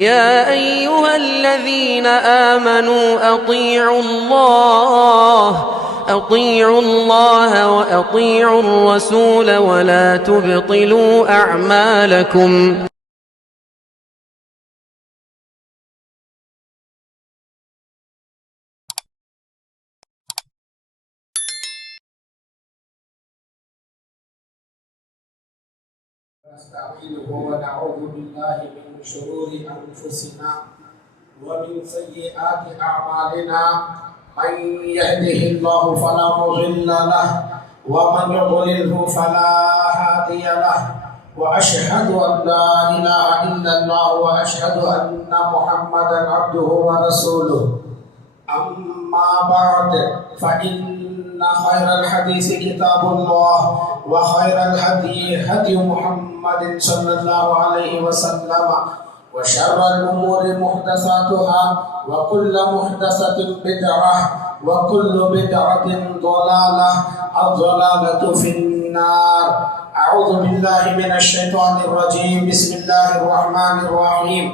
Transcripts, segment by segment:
يا أيها الذين آمنوا أطيعوا الله وأطيعوا الرسول ولا تبطلوا أعمالكم. نستعينه ونعوذ بالله من شرور أنفسنا ومن سيئات أعمالنا. من يهده الله فلا مضل له ومن يضلله فلا هادي له. وأشهد أن لا إله إلا الله وأشهد أن محمدا عبده ورسوله. أما بعد فإن خير الحديث كتاب الله وخير الهدي هدي محمد صلى الله عليه وسلم وشر الأمور محدثاتها وكل محدثة بدعة وكل بدعة ضلالة. الضلالة في النار. أعوذ بالله من الشيطان الرجيم. بسم الله الرحمن الرحيم.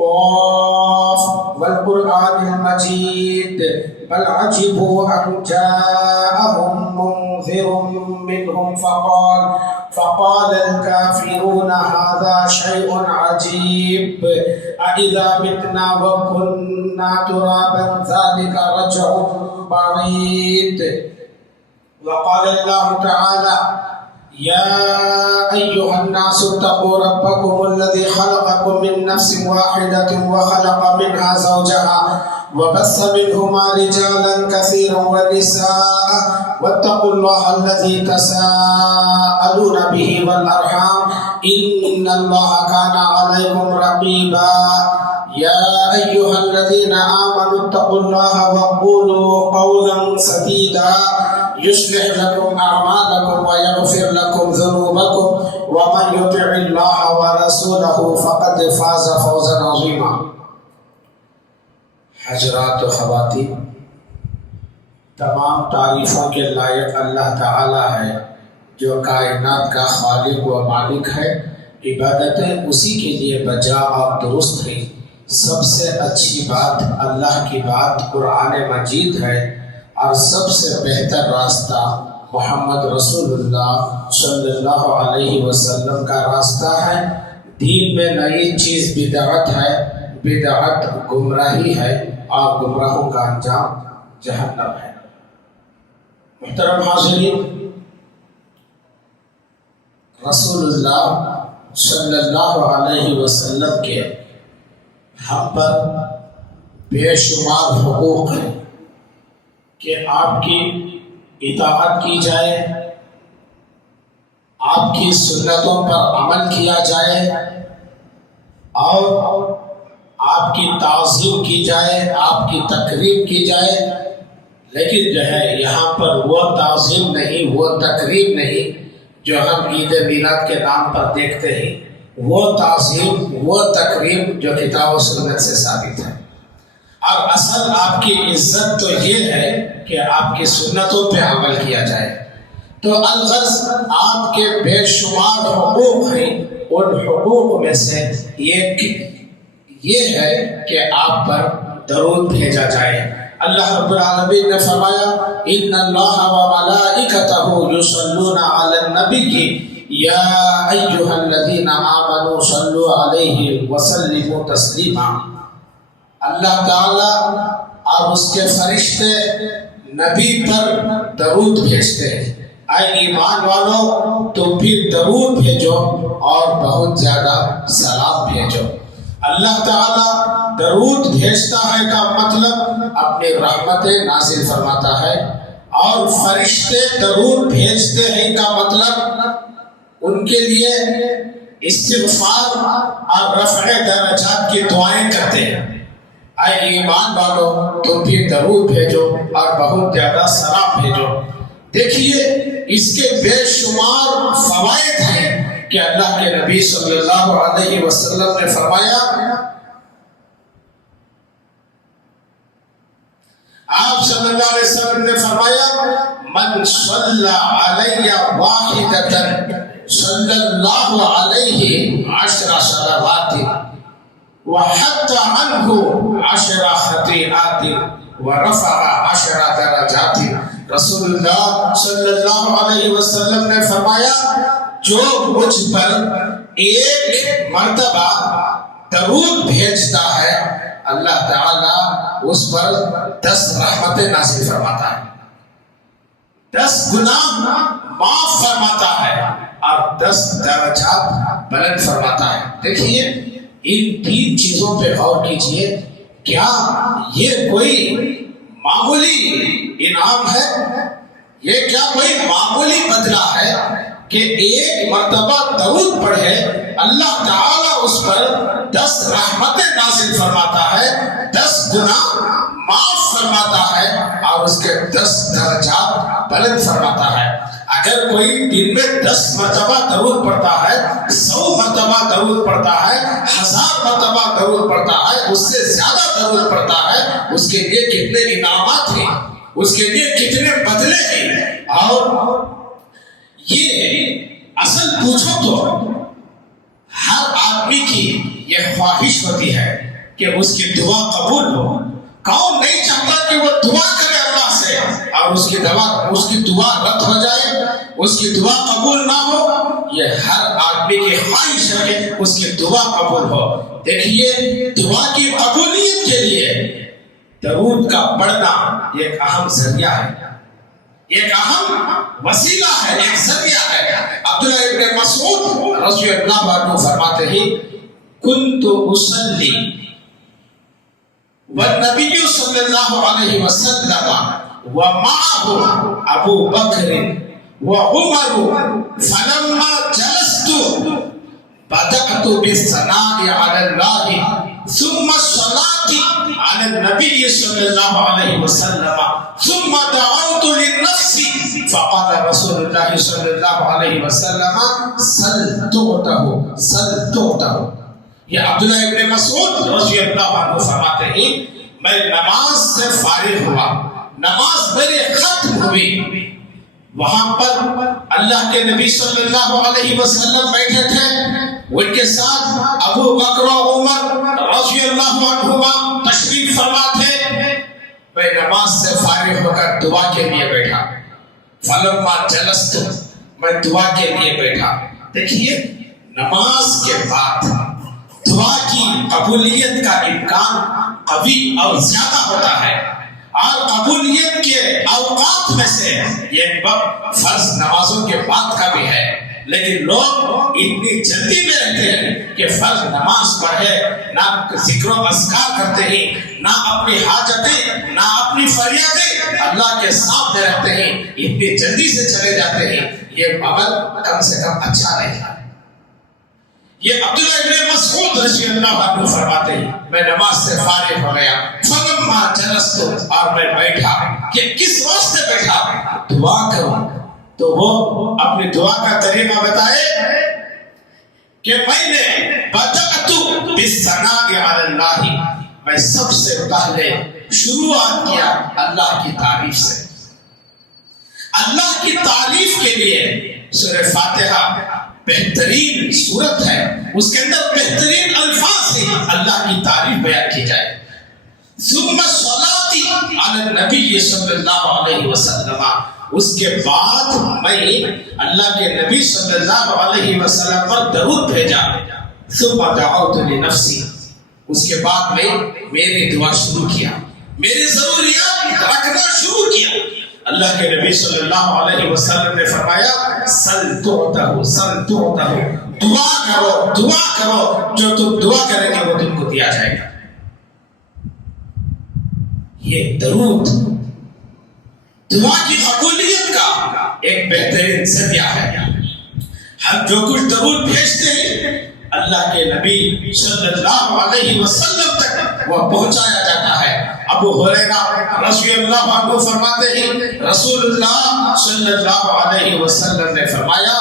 قاف والقرآن المجيد بل عجبوا أن جاءهم منذر منهم فقال الكافرون هذا شيء عجيب أإذا متنا وكنا ترابا ذلك رجع بعيد. وقال الله تعالى يا أيها الناس اتقوا ربكم الذي خلقكم من نفس واحدة وخلق منها زوجها وبث منهما رجالا كثيرا ونساء واتقوا الله الذي تساءلون به والأرحام إن الله كان عليكم رقيبا. يا أيها الذين آمنوا اتقوا الله وقولوا قولا سديدا يصلح لكم أعمالكم ويغفر لكم ذنوبكم ومن يطع الله ورسوله فقد فاز فوزا عظيما. حضرات و خواتین، تمام تعریفوں کے لائق اللہ تعالی ہے جو کائنات کا خالق و مالک ہے. عبادتیں اسی کے لیے بجا اور درست ہیں. سب سے اچھی بات اللہ کی بات قرآن مجید ہے اور سب سے بہتر راستہ محمد رسول اللہ صلی اللہ علیہ وسلم کا راستہ ہے. دین میں نئی چیز بدعت ہے. بدعت گمراہی ہے اور گمراہوں کا انجام جہنم ہے. محترم حاضرین، رسول اللہ صلی اللہ علیہ وسلم کے ہم پر بے شمار حقوق ہیں کہ آپ کی اطاعت کی جائے، آپ کی سنتوں پر عمل کیا جائے اور آپ کی تعظیم کی جائے، آپ کی تکریم کی جائے. لیکن جو ہے یہاں پر وہ تعظیم نہیں، وہ تکریم نہیں جو ہم عید میلاد کے نام پر دیکھتے ہیں. وہ تعظیم، وہ تکریم جو کتاب و سنت سے ثابت ہے. اور اصل آپ کی عزت تو یہ ہے کہ آپ کی سنتوں پہ عمل کیا جائے. تو الغرض آپ کے بے شمار حقوق ہیں. ان حقوق میں سے یہ ہے کہ آپ پر درود بھیجا جائے. اللہ رب العالمین نے فرمایا ان اللہ وملائکتہ یصلون علی النبی یا ایھا الذین آمنوا صلوا علیہ وسلموا تسلیما. اللہ تعالی اور اس کے فرشتے نبی پر درود بھیجتے ہیں. اے ایمان والو تم بھی درود بھیجو اور بہت زیادہ سلام بھیجو. اللہ تعالی درود بھیجتا ہے کا مطلب اپنی رحمتیں نازل فرماتا ہے، اور فرشتے درود بھیجتے ہیں کا مطلب ان کے لیے استغفار اور رفع درجات کی دعائیں کرتے ہیں. اے ایمان والو تم بھی درود بھیجو اور بہت زیادہ سلام بھیجو. دیکھیے اس کے بے شمار فوائد ہیں کہ اللہ کے نبی صلی اللہ علیہ وسلم نے فرمایا، آپ صلی اللہ علیہ وسلم نے فرمایا من صلی علیہ واحدۃ صلی اللہ علیہ 10 صلوات. وحط عنه 10 خطيئات ورفع 10 درجات. رسول اللہ صلی اللہ علیہ وسلم نے فرمایا جو مجھ پر ایک مرتبہ درود بھیجتا ہے اللہ تعالیٰ اس پر 10 رحمتیں نازل فرماتا ہے، 10 گناہ معاف فرماتا ہے اور 10 درجات بلند فرماتا ہے. دیکھیے ان 3 چیزوں پہ غور کیجئے. کیا یہ کوئی معمولی انعام ہے؟ یہ کیا کوئی معمولی بدلہ ہے کہ ایک مرتبہ درود پڑھے اللہ تعالیٰ اس پر 10 رحمتیں نازل فرماتا ہے، 10 گناہ معاف فرماتا ہے اور اس کے 10 درجات بلند فرماتا ہے. اگر کوئی دن میں 10 مرتبہ درود پڑھتا ہے، 100 مرتبہ درود پڑھتا ہے، 1000 مرتبہ درود پڑھتا ہے، اس سے زیادہ درود پڑھتا ہے، اس کے لیے کتنے انعامات ہیں، اس کے لیے کتنے بدلے ہیں. اور یہ اصل پوچھو تو ہر آدمی کی یہ خواہش ہوتی ہے کہ اس کی دعا قبول ہو. کون نہیں چاہتا کہ وہ دعا کرے اللہ سے اور اس کی دعا رد ہو جائے، اس کی دعا قبول نہ ہو؟ یہ ہر آدمی کی خواہش ہے کہ اس کی دعا قبول ہو. دیکھیے دعا کی قبولیت کے لیے درود کا پڑھنا ایک اہم ذریعہ ہے، ایک اہم وسیلہ ہے، ایک ذریعہ ہے. عبداللہ ابن مسعود رضی اللہ عنہ فرماتے ہیں کنت اصلی والنبی صلی اللہ علیہ وسلم ومعه ابو بکر وعمر فلما جلست بدأت بالثناء على الله ثم الصلاة على النبي صلى الله عليه وسلم ثم دعوت للنفس فقال رسول الله صلى الله عليه وسلم سل تعطه سل تعطه. یہ عبداللہ ابن مسعود رضی اللہ عنہ فرماتے ہیں میں نماز سے فارغ ہوا، نماز میری ختم ہوئی، وہاں پر اللہ کے نبی صلی اللہ علیہ وسلم بیٹھے تھے، ان کے ساتھ ابو بکر و عمر رضی اللہ عنہما تشریف فرما تھے. میں نماز سے فارغ ہو کر دعا کے لیے بیٹھا. فلما جلست میں دعا کے لیے بیٹھا. دیکھیے نماز کے بعد دعا کی قبولیت کا امکان قوی اور زیادہ ہوتا ہے، اور قبولیت کے اوقات میں سے یہ فرض نمازوں کے بعد کا بھی ہے. لیکن لوگ اتنی جلدی میں رہتے ہیں کہ فرض نماز پڑھے نہ ذکر و اذکار کرتے ہیں، نہ اپنی حاجتیں نہ اپنی فریادیں اللہ کے سامنے رکھتے ہیں، اتنی جلدی سے چلے جاتے ہیں. یہ عمل کم سے کم اچھا نہیں ہے. یہ عبداللہ ابن مسعود رضی اللہ عنہ فرماتے ہیں میں نماز سے فارغ ہو گیا فلما جلست اور میں بیٹھا. کہ کس واسطے بیٹھا؟ دعا کروں. تو وہ اپنی دعا کا طریقہ بتائے کہ میں نے بدأت بالثناء علی اللہ، میں سب سے پہلے شروعات کیا اللہ کی تعریف سے. اللہ کی تعریف کے لیے سورہ فاتحہ بہترین صورت ہے، اس کے اندر بہترین الفاظ سے اللہ کی تعریف بیان کی جائے. ثم الصلاۃ علی النبی صلی اللہ علیہ وسلم، اس کے بعد میں اللہ کے نبی صلی اللہ علیہ وسلم پر درود بھیجا. ثم دعوت لنفسی، اس کے بعد میں میری دعا شروع کیا، میری ضروریات رکھنا شروع کیا. اللہ کے نبی صلی اللہ علیہ وسلم نے فرمایا سل تعطہ سل تعطہ، دعا کرو دعا کرو، جو تم دعا کریں گے وہ تم کو دیا جائے گا. یہ درود دعا کی قبولیت کا ایک بہترین ذریعہ ہے. ہم جو کچھ درود بھیجتے ہیں اللہ کے نبی صلی اللہ علیہ وسلم تک وہ پہنچایا جاتا ہے. ابو ہریرہ رضی اللہ عنہ فرماتے ہیں رسول اللہ صلی اللہ علیہ وسلم نے فرمایا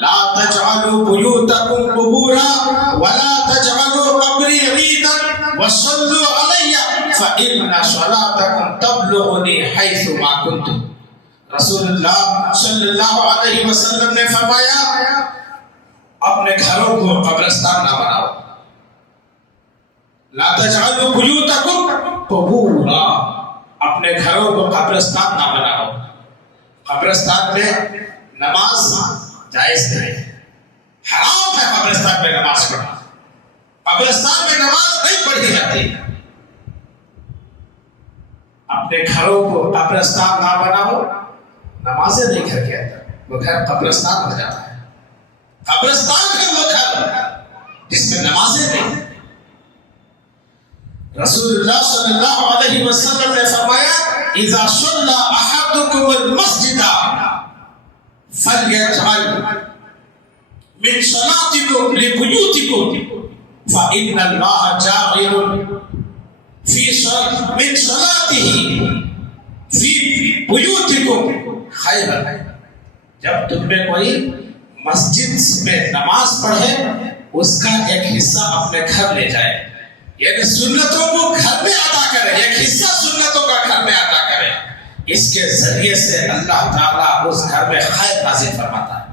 لا تجعلوا بیوتکم قبورا ولا تجعلوا قبری عیدا وصلوا علی فإن صلاتکم تبلغنی حیث ما کنتم. رسول اللہ صلی اللہ علیہ وسلم نے فرمایا اپنے گھروں کو قبرستان نہ بناؤ، لا تجعلوا بیوتکم قبورا، اپنے گھروں کو قبرستان نہ بناؤ. قبرستان میں نماز جائز نہیں ہے، حرام ہے قبرستان میں نماز پڑھنا. قبرستان میں نماز نہیں پڑھی جاتی. اپنے گھروں کو قبرستان نہ بناؤ. نمازیں نہیں گھر کے اندر، وہ گھر قبرستان ہو جاتا ہے. قبرستان ہے وہ گھر جس میں نمازیں نہیں. رسول اللہ صلی اللہ علیہ وسلم نے فرمایا اذا صلى احدكم المسجد فليجعل من صلاتكم لبيوتكم فإن الله جاعل من صلاته في بيوتكم خيرا. جب تم میں کوئی مسجد میں نماز پڑھے اس کا ایک حصہ اپنے گھر لے جائے، یعنی سنتوں کو گھر میں ادا کرے، ایک حصہ سنتوں کا گھر میں ادا کرے. اس کے ذریعے سے اللہ تعالیٰ اس گھر میں خیر نازل فرماتا ہے.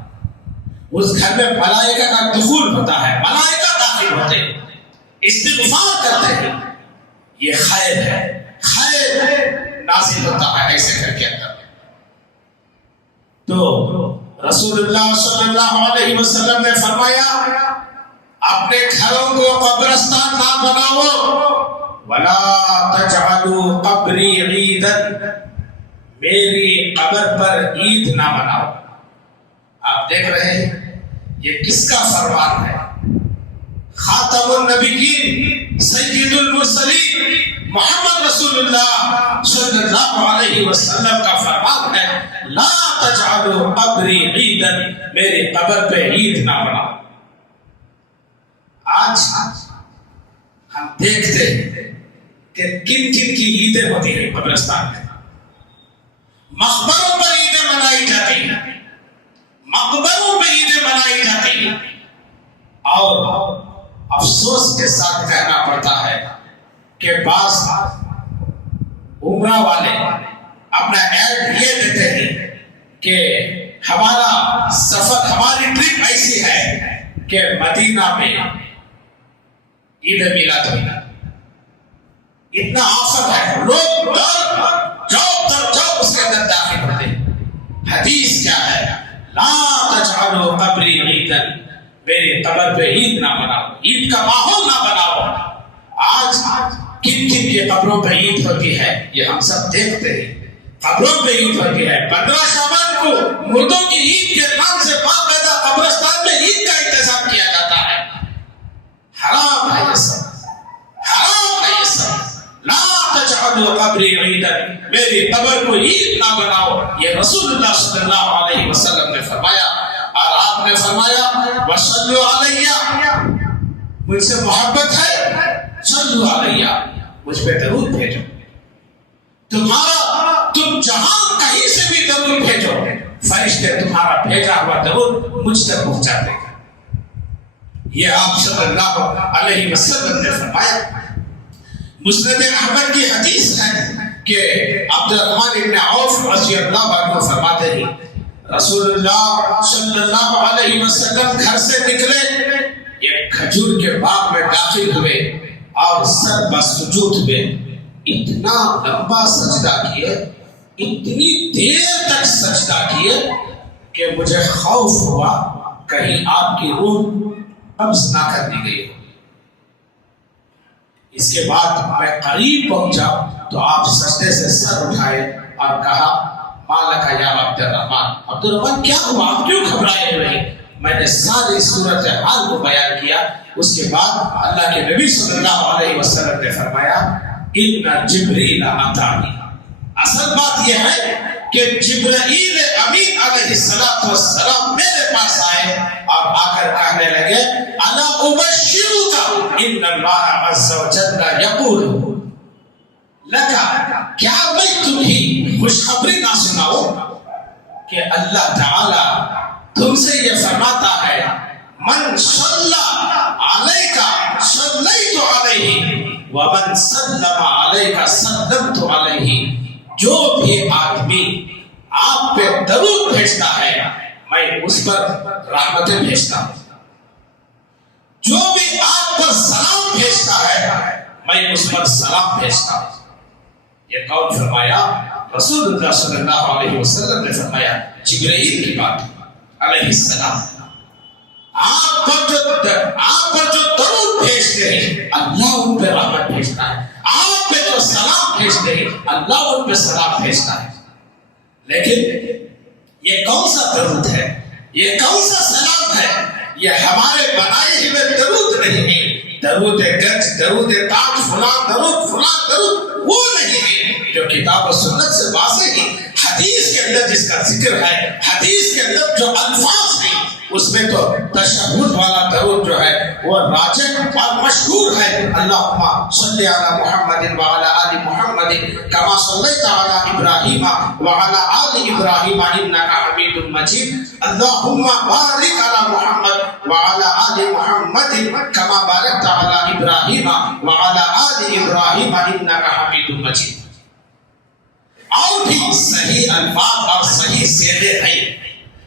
اس گھر میں ملائکہ کا دخول ہوتا ہے، ملائکہ داخل ہوتے ہیں، استغفار کرتے ہیں. یہ خیر ہے، خیر نازل ہوتا ہے ایسے گھر کے اندر. تو رسول اللہ صلی اللہ علیہ وسلم نے فرمایا اپنے گھروں کو قبرستان نہ بناؤ. ولا تجعلوا قبری عیدا، میری قبر پر عید نہ بناؤ. آپ دیکھ رہے ہیں یہ کس کا فرمان ہے؟ خاتم النبیین سید المرسلین محمد رسول اللہ صلی اللہ علیہ وسلم کا فرمان ہے لا تجعلوا قبری عیدا، میری قبر پہ عید نہ بناؤ. آج ہم دیکھتے ہیں کہ کن کن کی عیدیں ہوتی ہیں قبرستان میں. مقبروں پر عیدیں منائی جاتی ہیں، مقبروں پہ عیدیں منائی جاتی ہیں. اور افسوس کے ساتھ کہنا پڑتا ہے کہ بعض عمرہ والے اپنا ایڈ یہ دیتے ہیں کہ ہمارا سفر، ہماری ٹرپ ایسی ہے کہ مدینہ میں عید میلاد ہوئی. اتنا آفر ہے، لوگ جاب اس کے اندر داخل ہوتے ہیں. حدیث کیا ہے؟ لا تجعلوا قبری عیدا، میری قبر پہ عید نہ بناؤ، عید کا ماحول نہ بناؤ. آج کن کن کی قبروں پہ عید ہوتی ہے یہ ہم سب دیکھتے ہیں. قبروں پہ عید ہوتی ہے. 15 شعبان کو مردوں کی عید کے نام سے باقاعدہ قبرستان میں عید کا انتظام کیا جاتا ہے. حرام ہے یہ سب، حرام ہے یہ سب. لا تجعلوا قبری عیدا، میری قبر کو عید نہ بناؤ. یہ رسول اللہ صلی اللہ علیہ وسلم نے فرمایا. اور آپ نے فرمایا وصلوا علیہ، مجھ سے محبت ہے، صلوا علیہ، مجھ پہ درود بھیجو. تم جہاں کہیں سے بھی درود بھیجو، فرشتے تمہارا بھیجا ہوا درود مجھ تک پہنچاتے ہیں. یہ آپ صلی اللہ علیہ وسلم نے فرمایا. مسند احمد کی حدیث ہے کہ عبد الرحمن بن عوف رضی اللہ عنہ فرماتے ہیں رسول اللہ صلی اللہ علیہ وسلم گھر سے نکلے، ایک کھجور کے باغ میں داخل ہوئے اور سر بسجود ہوئے. اتنا لمبا سجدہ کیے، اتنی دیر تک سجدہ کیے کہ مجھے خوف ہوا کہیں آپ کی روح قبض نہ کر دی گئی. اس کے بعد میں قریب پہنچا تو آپ سجدے سے سر اٹھائے اور کہا مالک یا عبد الرحمن کیا ہوا، آپ کیوں گھبرائے ہوئے؟ میں نے ساری صورت حال کو بیان کیا. اس کے بعد اللہ کے نبی صلی اللہ علیہ وسلم نے فرمایا ان جبریل اتانی. اصل بات یہ ہے کہ جبرائیل امین علیہ السلام میرے پاس آئے اور آ کر کہنے لگے الا ابشرک ان اللہ عز وجل یقول لگا، کیا میں تمہیں خوشخبری نہ سناؤں کہ اللہ تعالی تم سے یہ فرماتا ہے من صلی علیک صلیت علیہ ومن سلم علیک سلمت علیہ. جو بھی آدمی آپ پہ درود بھیجتا ہے میں اس پر رحمتیں بھیجتا ہوں. جو بھی آپ پر سلام بھیجتا ہے میں اس پر سلام بھیجتا ہوں. یہ کون فرمایا؟ رسول اللہ صلی اللہ علیہ وسلم نے فرمایا جبرائیل کی بات علیہ السلام. آپ پر جو درود بھیجتے ہیں اللہ ان پہ رحمت بھیجتا ہے. آپ پہ جو سلام بھیجتے ہیں اللہ ان پہ سلام بھیجتا ہے. لیکن یہ کون سا درود ہے؟ یہ کون سا سلام ہے؟ یہ ہمارے بنائے ہوئے درود نہیں ہے. درود گنج، درود تاج، فلاں درود وہ نہیں ہے جو کتاب و سنت سے واضح ہے. حدیث کے اندر جس کا ذکر ہے، حدیث کے اندر جو الفاظ ہیں اس میں تو تشہد والا درود جو ہے وہ راجح اور مشہور ہے. اللہم صلی علی محمد وعلی آل محمد کما صلیت علی ابراہیم وعلی آل ابراہیم انک حمید مجید. اللہم بارک علی محمد وعلی آل محمد کما بارکت علی ابراہیم وعلی آل ابراہیم انک حمید مجید. اور بھی صحیح الفاظ اور صحیح صیغے ہیں،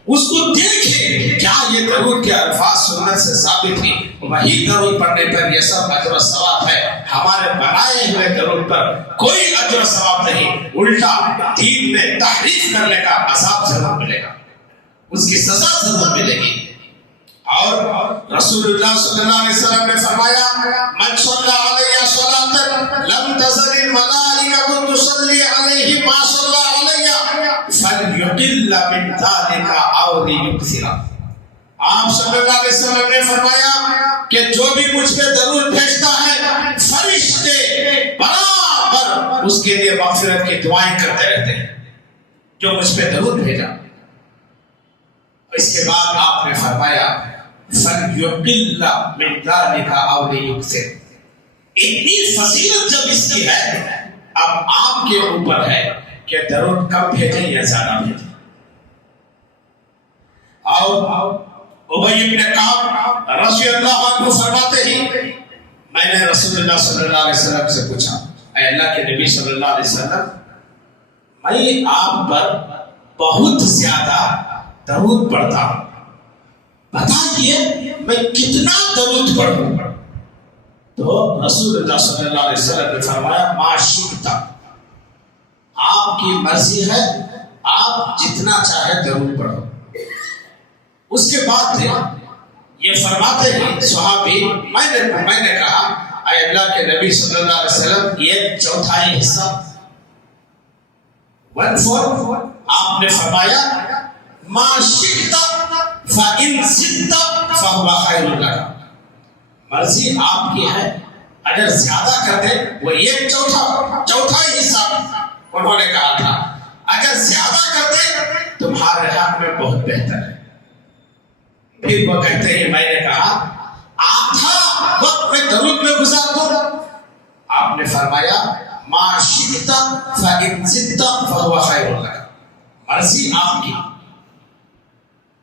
اس کو دیکھیں کیا یہ درود کے الفاظ سنت سے ثابت ہیں. وہی درود پڑھنے پر یہ سب اجر و ثواب ہے. ہمارے بنائے ہوئے درود پر کوئی اجر و ثواب نہیں، الٹا دین میں تحریف کرنے کا عذاب ضرور ملے گا، اس کی سزا ضرور ملے گی. اور رسول اللہ صلی اللہ علیہ وسلم نے فرمایا من صلی علیہ صلاۃ لم تزل الملائکۃ تصلی علیہ ما صلی علیہ فلیقل من ذلک او لیکثر. آپ صلی اللہ علیہ وسلم نے فرمایا کہ جو بھی مجھ پہ درود بھیجتا ہے فرشتے برابر اس کے لیے مغفرت کی دعائیں کرتے رہتے ہیں جو مجھ پہ درود بھیجا. اس کے بعد آپ نے فرمایا فَلْيُقِلَّ مِنْ ذَلِكَ أَوْ لِيُكْثِرْ. اتنی فضیلت جب اس کی ہے، اب آپ کے اوپر ہے کہ درود کم بھیجیں یا زیادہ بھیجیں. اور ابی بن کعب رضی اللہ عنہ فرماتے ہیں میں نے رسول اللہ صلی اللہ علیہ وسلم سے پوچھا اے اللہ کے نبی صلی اللہ علیہ وسلم، میں آپ پر بہت زیادہ درود پڑھتا ہوں، بتائیے میں کتنا درود پڑھوں؟ تو رسول اللہ صلی اللہ علیہ وسلم نے فرمایا ما شئت، آپ کی مرضی ہے، آپ جتنا چاہے درود پڑھو. اس کے بعد یہ فرماتے ہیں صحابی میں نے کہا اے اللہ کے نبی صلی اللہ علیہ وسلم یہ چوتھائی حصہ 1/4. آپ نے فرمایا ما شئت فإن زدت فهو خير لك. مرضی آپ کی ہے، اگر زیادہ کر دیں وہ ایک چوتھائی حصہ انہوں نے کہا تھا، اگر زیادہ کر دیں تمہارے حق میں بہت بہتر ہے. پھر وہ کہتے ہیں میں نے کہا آدھا وقت میں درود میں گزار دوں. آپ نے فرمایا ما شئت فإن زدت فهو خير لك. مرضی آپ کی،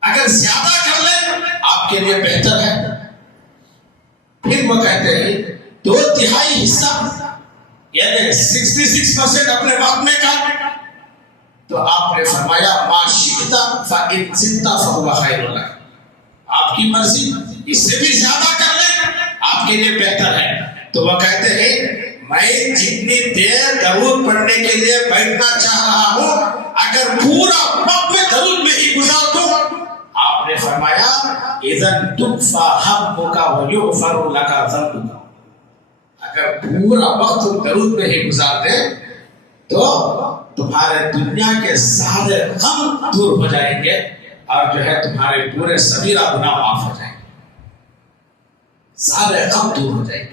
اگر زیادہ کر لیں آپ کے لیے بہتر ہے. پھر وہ کہتے ہیں 2/3 حصہ یعنی 66% اپنے وقت میں کا. تو آپ نے فرمایا ما شئت فإن زدت فهو خير لك. آپ کی مرضی، اس سے بھی زیادہ کر لیں آپ کے لیے بہتر ہے. تو وہ کہتے ہیں میں جتنی دیر درود پڑھنے کے لیے بیٹھنا چاہ رہا ہوں اگر پورا وقت میں درود میں ہی گزار دوں. آپ نے فرمایا اذن تکفى حمك ويغفر لك ذنبك. اگر پورا وقت تم درود میں ہی گزار دیں تو تمہارے دنیا کے سارے غم دور ہو جائیں گے اور جو ہے تمہارے پورے صغیرہ گناہ معاف ہو جائیں گے، سارے غم دور ہو جائیں گے.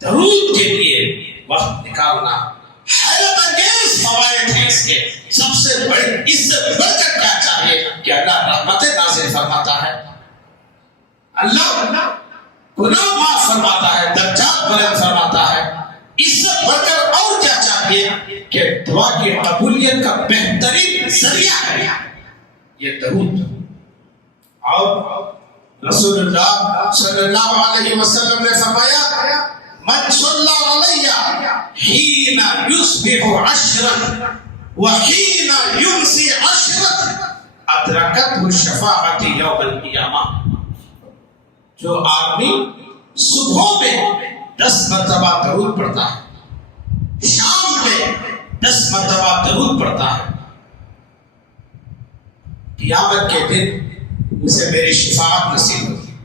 درود کے لیے وقت نکالنا حیرت انگیز فوائد ہیں اس کے. سب سے بڑی، اس سے بڑھ کر کیا چاہیے کہ اللہ رحمتیں نازل فرماتا ہے، اللہ گناہ معاف فرماتا ہے، درجات بلند فرماتا ہے. اس سے بڑھ کر اور کیا چاہیے کہ دعا کی قبولیت کا بہترین ذریعہ ہے یہ درود. اور رسول اللہ صلی اللہ علیہ وسلم نے فرمایا من صلی علیہ حین یصبح 10 وحین یمسی 10 ادرکتہ الشفاعۃ یوم القیامہ. جو آدمی صبح میں 10 مرتبہ درود پڑھتا ہے، شام میں 10 مرتبہ درود پڑھتا ہے، قیامت کے دن اسے میری شفاعت نصیب ہوتی ہے۔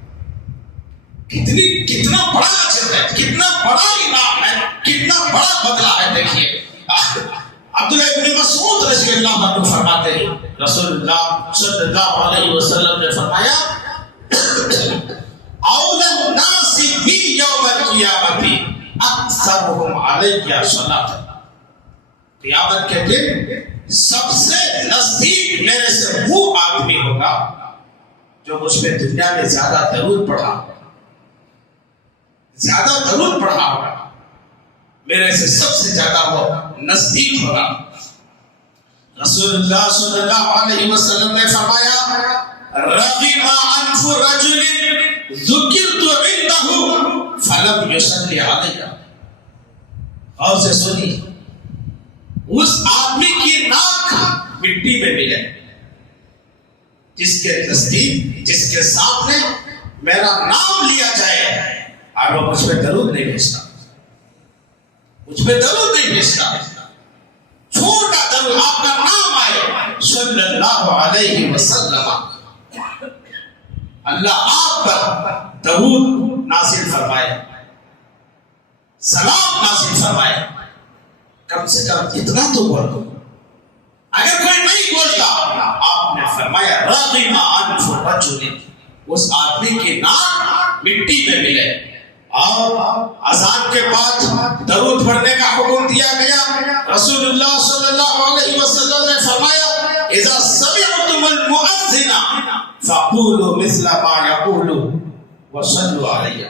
کتنا بڑا اجر ہے، کتنا بڑا انعام ہے، کتنا بڑا بدلہ ہے۔ دیکھیے عبداللہ ابن مسعود رضی اللہ عنہ فرماتے ہیں رسول اللہ صلی اللہ علیہ وسلم نے فرمایا اول الناس بی یوم القیامت اکثرهم علی صلاۃ، قیامت کے دن سب سے نزدیک میرے سے وہ آدمی ہوگا جو مجھ پہ دنیا میں زیادہ درود پڑھا ہوگا، میرے سے سب سے زیادہ وہ نزدیک ہوگا۔ رسول اللہ صلی اللہ علیہ وسلم نے فرمایا رغم انف رجل ذکرت عنده فلم یصلی علی، اور سے سنی اس آدمی کی ناک مٹی میں ملے جس کے نزدیک، جس کے سامنے میرا نام لیا جائے اور وہ مجھ پہ درود نہیں بھیجتا، چھوٹا درود آپ کا نام آئے صلی اللہ علیہ وسلم، اللہ آپ پر درود نازل فرمائے، سلام نازل فرمائے۔ کم سے کم اتنا تو بولو، اگر کوئی نہیں بولتا آپ نے فرمایا رغم انف رجل، اس آدمی کی ناک مٹی میں ملے۔ اور اذان کے بعد درود پڑھنے کا حکم دیا گیا۔ رسول اللہ صلی اللہ علیہ وسلم نے فرمایا اذا سمعتم المؤذن فقولوا مثل ما يقول وصلوا علیہ،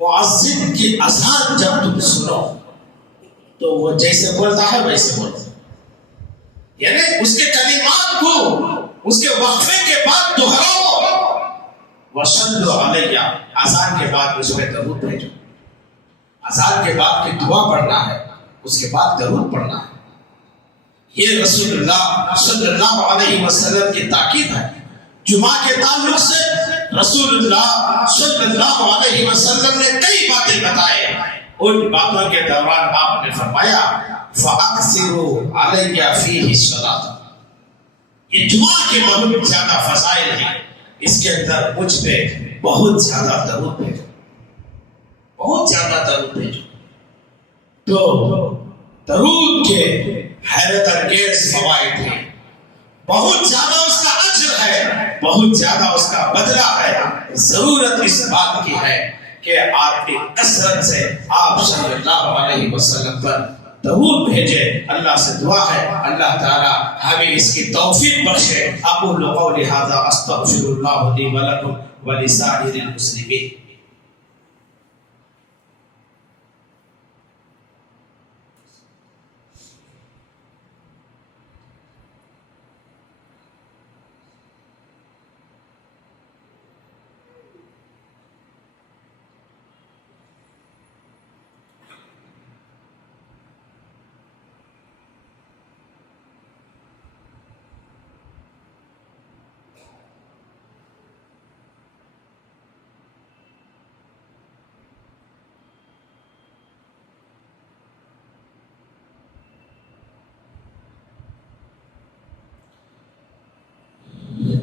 مؤذن کی اذان جب تم سنو تو وہ جیسے بولتا ہے ویسے بولتا ہے، یعنی اس کے کلمات کو اس کے وقفے کے بعد دہراؤ، وصلوا علیہ، اذان کے بعد اس پہ درود بھیجو، اذان کے بعد کی دعا پڑھنا ہے، اس کے بعد درود پڑھنا ہے۔ یہ رسول اللہ صلی اللہ علیہ وسلم کی تاکید ہے۔ جمعہ کے تعلق سے رسول اللہ صلی اللہ علیہ وسلم نے کئی باتیں بتائے، ان باتوں کے دوران آپ نے فرمایا فَأَكْثِرُوا عَلَيَّ فِيهِ الصَّلَاةَ، یہ جمعہ کے بہت زیادہ فضائل ہیں، اس کے اندر مجھ پہ بہت زیادہ درود بھیجو، بہت زیادہ درود بھیجو۔ تو درود کے حیرت انگیز فوائد ہیں، بہت زیادہ اس کا اجر ہے، بہت زیادہ اس کا بدلہ ہے۔ ضرورت اس بات کی ہے کہ آپ کی کثرت سے آپ صلی اللہ علیہ وسلم پر درود بھیجے۔ اللہ سے دعا ہے اللہ تعالی ہمیں اس کی توفیق بخشے۔ اقول قولی ھذا استغفر اللہ لی ولکم ولسائر المسلمین۔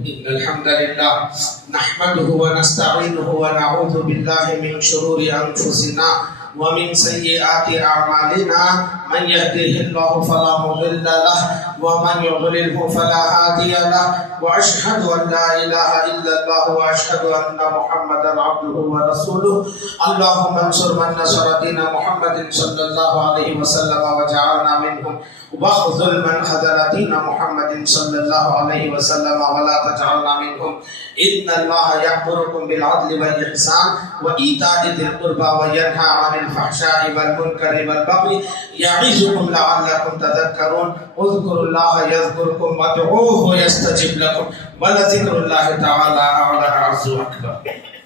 إن الحمد لله نحمده ونستعينه ونعوذ بالله من شرور أنفسنا ومن سيئات أعمالنا، من يهده الله فلا مضل له ومن يضلله فلا هادي له، وأشهد أن لا إله إلا الله وأشهد أن محمدا عبده ورسوله۔ اللهم انصر من نصر دين محمد صلى الله عليه وسلم وجعلنا منهم، واخذل من خذل دين محمد صلى الله عليه وسلم ولا تجعلنا منهم۔ إن الله يأمركم بالعدل والإحسان وإيتاء ذي القربى وينهى عن الفحشاء والمنكر والبغي يعظكم لعلكم تذكرون۔ اذكروا الله يذكركم وادعوه يستجب لكم ولذكر الله تعالى أعلى أعز أكبر۔